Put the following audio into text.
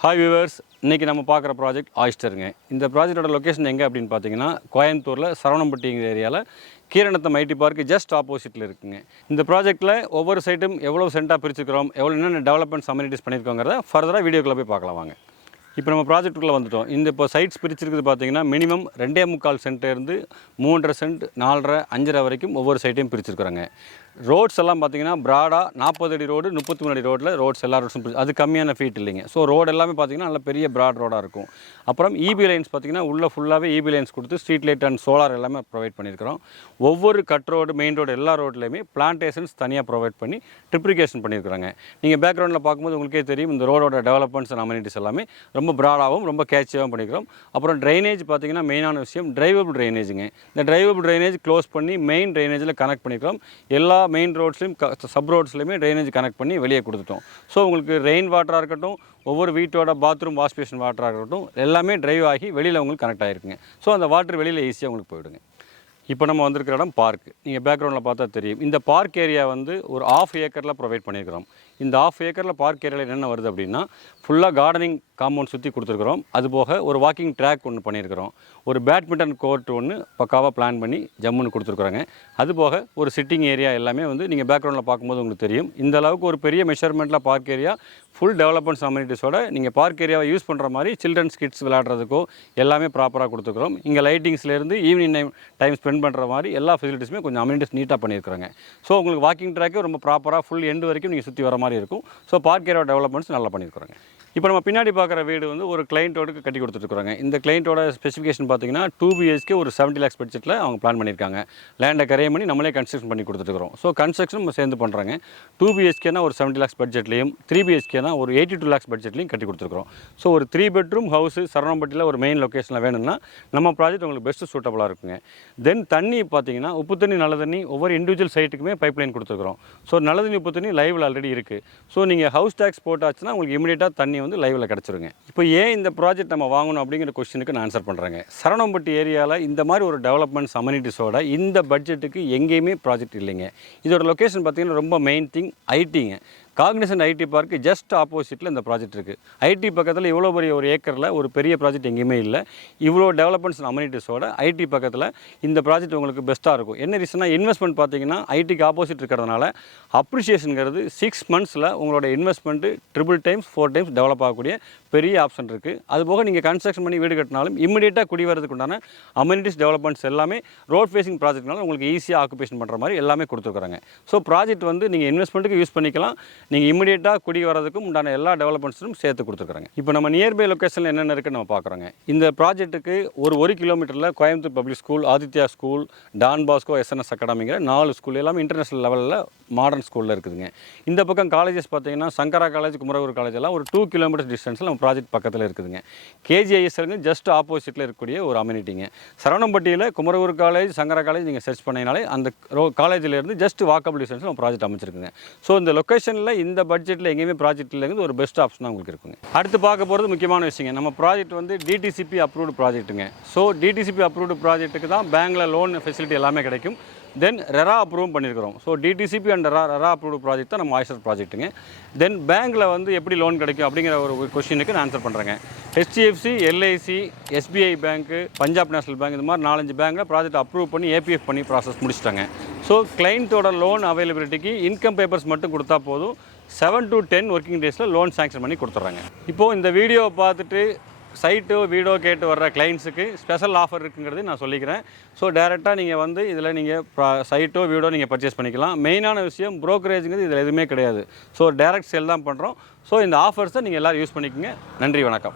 Hi viewers, இன்றைக்கி நம்ம பார்க்குற ப்ராஜெக்ட் ஆயிஸ்டருங்க. இந்த ப்ராஜெக்டோட லொக்கேஷன் எங்கே அப்படின்னு பார்த்தீங்கன்னா கோயம்புத்தூரில் சரவணம்பட்டிங்கிற ஏரியாவில் கீரநத்தம் ஐடி பார்க் ஜஸ்ட் ஆப்போசிட்டில் இருக்குங்க. இந்த ப்ராஜெக்ட்டில் ஒவ்வொரு சைட்டும் எவ்வளோ சென்ட்டாக பிரிச்சுக்கிறோம், எவ்வளோ என்னென்ன டெவலப்மெண்ட்ஸ் அமெனிட்டிஸ் பண்ணியிருக்கோங்கிறத ஃபர்தராக வீடியோக்குள்ளே போய் பார்க்கலாம் வாங்க. இப்போ நம்ம ப்ராஜெக்ட்டுக்குள்ளே வந்துட்டோம். இப்போ சைட்ஸ் பிரிச்சிருக்குது பார்த்தீங்கன்னா மினிமம் 2.25 சென்ட்லேருந்து 3.5 சென்ட் 4.5 5.5 வரைக்கும் ஒவ்வொரு சைட்டையும் பிரிச்சிருக்கிறாங்க. ரோட்ஸ் எல்லாம் பார்த்தீங்கன்னா ப்ராடாக 40 அடி ரோடு 33 அடி ரோட்டில் ரோட்ஸ் எல்லா ரோட்ஸும் அது கம்மியான ஃபீட் இல்லைங்க. ஸோ ரோடு எல்லாமே பார்த்தீங்கன்னா நல்ல பெரிய ப்ராட் ரோடாக இருக்கும். அப்புறம் இபி லைன்ஸ் பார்த்தீங்கன்னா உள்ளே ஃபுல்லாகவே இபி லைன்ஸ் கொடுத்து ஸ்ட்ரீட் லைட் அண்ட் சோலார் எல்லாமே ப்ரொவைட் பண்ணியிருக்கிறோம். ஒவ்வொரு கட் ரோடு மெயின் ரோடு எல்லா ரோட்லேயுமே பிளான்டேஷன்ஸ் தனியாக ப்ரொவைட் பண்ணி ட்ரிப்ளிகேஷன் பண்ணியிருக்கிறாங்க. நீங்கள் பேக்ரவுண்டில் பார்க்கும்போது உங்களுக்கே தெரியும் இந்த ரோடோட டெவலப்மெண்ட்ஸ் அண்ட் அமெனிட்டிஸ் எல்லாமே ரொம்ப ப்ராடாகவும் ரொம்ப கேட்சியாகவும் பண்ணிக்கிறோம். அப்புறம் ட்ரைனேஜ் பார்த்தீங்கன்னா மெயினான விஷயம் டிரைவபிள் ட்ரைனேஜுங்க. இந்த டிரைவபிள் ட்ரைனேஜ் க்ளோஸ் பண்ணி மெயின் ட்ரைனேஜில் கனெக்ட் பண்ணிக்கிறோம். எல்லா மெயின் ரோட்ஸ்லையும் சப் ரோட்ஸ்லையுமே ட்ரைனேஜ் கனெக்ட் பண்ணி வெளியே கொடுத்துட்டோம். ஸோ உங்களுக்கு ரெயின் வாட்டராக இருக்கட்டும், ஒவ்வொரு வீட்டோட பாத்ரூம் வாஷ் பேஷன் வாட்டராக இருக்கட்டும், எல்லாமே ட்ரைவ் ஆகி வெளியில் உங்களுக்கு கனெக்ட் ஆகிருக்குங்க. ஸோ அந்த வாட்டர் வெளியில் ஈஸியாக உங்களுக்கு போயிடுங்க. இப்போ நம்ம வந்திருக்கிற இடம் பார்க். நீங்கள் பேக்ரவுண்டில் பார்த்தா தெரியும். இந்த பார்க் ஏரியா ஒரு 1/2 ஏக்கரில் ப்ரொவைட் பண்ணியிருக்கிறோம். இந்த 1/2 ஏக்கரில் பார்க் ஏரியாவில் என்னென்ன வருது அப்படின்னா ஃபுல்லாக கார்டனிங் காம்பவுண்ட் சுற்றி கொடுத்துருக்குறோம். அதுபோக ஒரு வாக்கிங் ட்ராக் ஒன்று பண்ணியிருக்கிறோம். ஒரு பேட்மிண்டன் கோர்ட் ஒன்று பக்காவாக பிளான் பண்ணி ஜம்முன்னு கொடுத்துருக்குறாங்க. அதுபோக ஒரு சிட்டிங் ஏரியா எல்லாமே நீங்கள் பேக்ரவுண்டில் பார்க்கும்போது உங்களுக்கு தெரியும். இந்த அளவுக்கு ஒரு பெரிய மெஷர்மெண்ட்டில் பார்க் ஏரியா ஃபுல் டெவலப்மெண்ட்ஸ் அமெனிட்டிஸோட நீங்கள் பார்க் ஏரியாவை யூஸ் பண்ணுற மாதிரி சில்ட்ரன்ஸ் கிட்ஸ் விளையாடுறதுக்கோ எல்லாமே ப்ராப்பராக கொடுத்துருக்குறோம். இங்கே லைட்டிங்ஸ்லேருந்து ஈவினிங் டைம் ஸ்பெண்ட் பண்ணுற மாதிரி எல்லா ஃபெசிலிட்டிஸுமே கொஞ்சம் அமெனிட்டிஸ் நீட்டாக பண்ணியிருக்காங்க. ஸோ உங்களுக்கு வாக்கிங் ட்ராக்கே ரொம்ப ப்ராப்பராக ஃபுல் எண்டு வரைக்கும் நீங்கள் சுற்றி வர மாதிரி இருக்கும். ஸோ பார்க் ஏரியா டெவலப்மெண்ட்ஸ் நல்லா பண்ணியிருக்காங்க. இப்போ நம்ம பின்னாடி பார்க்குற வீடு ஒரு கிளைண்ட்டோடுக்கு கட்டி கொடுத்துருக்குறாங்க. இந்த கிளைண்ட்டோட ஸ்பெசிஃபிகேஷன் பார்த்தீங்கன்னா 2 BHK ஒரு 70 lakhs பட்ஜெட்டில் அவங்க பிளான் பண்ணியிருக்காங்க. லேண்டை கரையம் பண்ணி நம்மளே கன்ஸ்ட்ரக்ஷன் பண்ணி கொடுத்துருக்குறோம். ஸோ கன்ஸ்ட்ரக்ஷன் நம்ம சேர்ந்து பண்ணுறாங்க. 2 BHKனா ஒரு 70 lakhs பட்ஜெட்லேயும் 3 BHKனா ஒரு 82 lakhs பட்ஜெட்லையும் கட்டி கொடுத்துருக்குறோம். ஸோ ஒரு 3 bedroom ஹவுஸ் சரவணம்பட்டியில் ஒரு மெயின் லொக்கேஷனில் வேணும்னா நம்ம ப்ராஜெக்ட் உங்களுக்கு பெஸ்ட்டு சூட்டபுளாக இருக்குங்க. தென் தண்ணி பார்த்தீங்கன்னா உப்பு தண்ணி நல்ல தண்ணி ஒவ்வொரு இண்டிவிஜுவல் சைட்டுக்குமே பைப் லைன் கொடுத்துருக்குறோம். ஸோ நல்ல தண்ணி உப்பு தண்ணி லைவில் ஆல்ரெடி இருக்குது. ஸோ நீங்கள் ஹவுஸ் டேக்ஸ் போட்டாச்சுன்னா உங்களுக்கு இமீடியட்டாக தண்ணி லைவில் கிடச்சிருங்க. இப்போ ஏன் இந்த ப்ராஜெக்ட் நம்ம வாங்கணும் அப்படிங்கிற கொஸ்டினுக்கு நான் ஆன்சர் பண்ணுறேங்க. சரவணம்பட்டி ஏரியாவில் இந்த மாதிரி ஒரு டெவலப்மெண்ட்ஸ் அமெனிட்டிஸோட இந்த பட்ஜெட்டுக்கு எங்கேயுமே ப்ராஜெக்ட் இல்லைங்க. இதோட லொக்கேஷன் பார்த்தீங்கன்னா ரொம்ப மெயின் திங் ஐடிங்க. காக்னிசன்ட் ஐடி பார்க் ஜஸ்ட் ஆப்போசிட்டில் இந்த ப்ராஜெக்ட் இருக்குது. ஐடி பக்கத்தில் இவ்வளோ பெரிய ஒரு ஏக்கரில் ஒரு பெரிய ப்ராஜெக்ட் எங்கேயுமே இல்லை. இவ்வளோ டெவலப்மெண்ட்ஸ் அமெனிட்டிஸோட ஐடி பக்கத்தில் இந்த ப்ராஜெக்ட் உங்களுக்கு பெஸ்ட்டாக இருக்கும். என்ன ரீசனாக இன்வெஸ்ட்மெண்ட் பார்த்தீங்கன்னா ஐடிக்கு ஆப்போசிட் இருக்கிறதுனால அப்ரிஷியேஷனுங்கிறது 6 monthஸில் உங்களோட இன்வெஸ்ட்மெண்ட்டு 3 times 4 times டெவலப் ஆகக்கூடிய பெரிய ஆப்ஷன் இருக்குது. அதுபோக நீங்கள் கன்ஸ்ட்ரக்ஷன் பண்ணி வீடு கட்டினாலும் இமீடியட்டாக குடி வரதுக்கு உண்டான அமெனிட்டிஸ் டெவலப்மெண்ட்ஸ் எல்லாமே ரோட் ஃபேசிங் ப்ராஜெக்ட்னால உங்களுக்கு ஈஸியாக ஆக்குபேஷன் பண்ணுற மாதிரி எல்லாமே கொடுத்துருக்குறாங்க. ஸோ ப்ராஜெக்ட் நீங்கள் இன்வெஸ்ட்மெண்ட்டுக்கு யூஸ் பண்ணிக்கலாம். நீங்கள் இமீடியட்டாக குடி வரதுக்கும் உண்டான எல்லா டெவலப்மெண்ட்ஸும் சேர்த்து கொடுத்துருக்காங்க. இப்போ நம்ம நியர்பை லொக்கேஷனில் என்னென்ன இருக்குன்னு நம்ம பார்க்குறோங்க. இந்த ப்ராஜெக்ட்டுக்கு ஒரு 1 கிலோமீட்டரில் Coimbatore public school, Aditya school, Don Bosco, SNS அகாடமிங்கிற 4 ஸ்கூல் எல்லாமே இன்டர்நேஷனல் லெவலில் மாடர்ன் ஸ்கூலில் இருக்குதுங்க. இந்த பக்கம் காலேஜஸ் பார்த்தீங்கன்னா சங்கரா காலேஜ், குமரகுரு காலேஜ் எல்லாம் ஒரு 2 kilometers டிஸ்டன்ஸில் நம்ம ப்ராஜெக்ட் பக்கத்தில் இருக்குதுங்க. KGISL ஜஸ்ட் ஆப்போசிட்டில் இருக்கக்கூடிய ஒரு அமெனிட்டிங்க. சரவணம்பட்டியில் குமரகுரு காலேஜ், சங்கரா காலேஜ் நீங்கள் சர்ச் பண்ணினாலே அந்த காலேஜிலேருந்து ஜஸ்ட் வாக்கபிள் டிஸ்டன்ஸில் நம்ம ப்ராஜெக்ட் அமைச்சிருக்குங்க. ஸோ இந்த லொக்கேஷனில் இந்த பட்ஜெட்டில் எங்கேயுமே ப்ராஜெக்ட் இல்லைங்கிறது ஒரு பெஸ்ட் ஆப்ஷனாக உங்களுக்கு இருக்குங்க. அடுத்து பார்க்க போகிறது முக்கியமான விஷயங்க. நம்ம ப்ராஜெக்ட் DTCP அப்ரூவ்டு ப்ராஜெக்ட்டுங்க. ஸோ DTCP அப்ரூவ்டு ப்ராஜெக்ட்டுக்கு தான் பேங்கில் லோன் ஃபெசிலிட்டி எல்லாமே கிடைக்கும். தென் ரெரா அப்ரூவ் பண்ணியிருக்கிறோம். So DTCP and RERA approved project தான் நம்ம ஆயிஸ்டர் ப்ராஜெக்ட்டுங்க. தென் பேங்கில் எப்படி லோன் கிடைக்கும் அப்படிங்கிற ஒரு கொஸ்டினுக்கு நான் ஆன்சர் பண்ணுறேங்க. HDFC, LIC, SBI பேங்க்கு, பஞ்சாப் நேஷனல் பேங்க் இந்த மாதிரி 4-5 பேங்கில் ப்ராஜெக்ட் அப்ரூவ் பண்ணி APF பண்ணி ப்ராசஸ் முடிச்சிட்டாங்க. ஸோ கிளைண்ட்டோட லோன் அவைலபிலிட்டிக்கு இன்கம் பேப்பர்ஸ் மட்டும் கொடுத்தா போதும். 7 to 10 working daysல லோன் சாங்ஷன் பண்ணி கொடுத்துட்றாங்க. இப்போது இந்த வீடியோவை பார்த்துட்டு சைட்டோ வீடோ கேட்டு வர்ற கிளைண்ட்ஸுக்கு ஸ்பெஷல் ஆஃபர் இருக்குங்கிறது நான் சொல்லிக்கிறேன். ஸோ டேரெக்டாக நீங்கள் இதில் நீங்கள் சைட்டோ வீடோ நீங்கள் பர்ச்சேஸ் பண்ணிக்கலாம். மெயினான விஷயம் ப்ரோக்கரேஜுங்கிறது இதில் எதுவுமே கிடையாது. ஸோ டேரெக்ட் சேல் தான் பண்ணுறோம். ஸோ இந்த ஆஃபர்ஸை நீங்கள் எல்லோரும் யூஸ் பண்ணிக்கோங்க. நன்றி, வணக்கம்.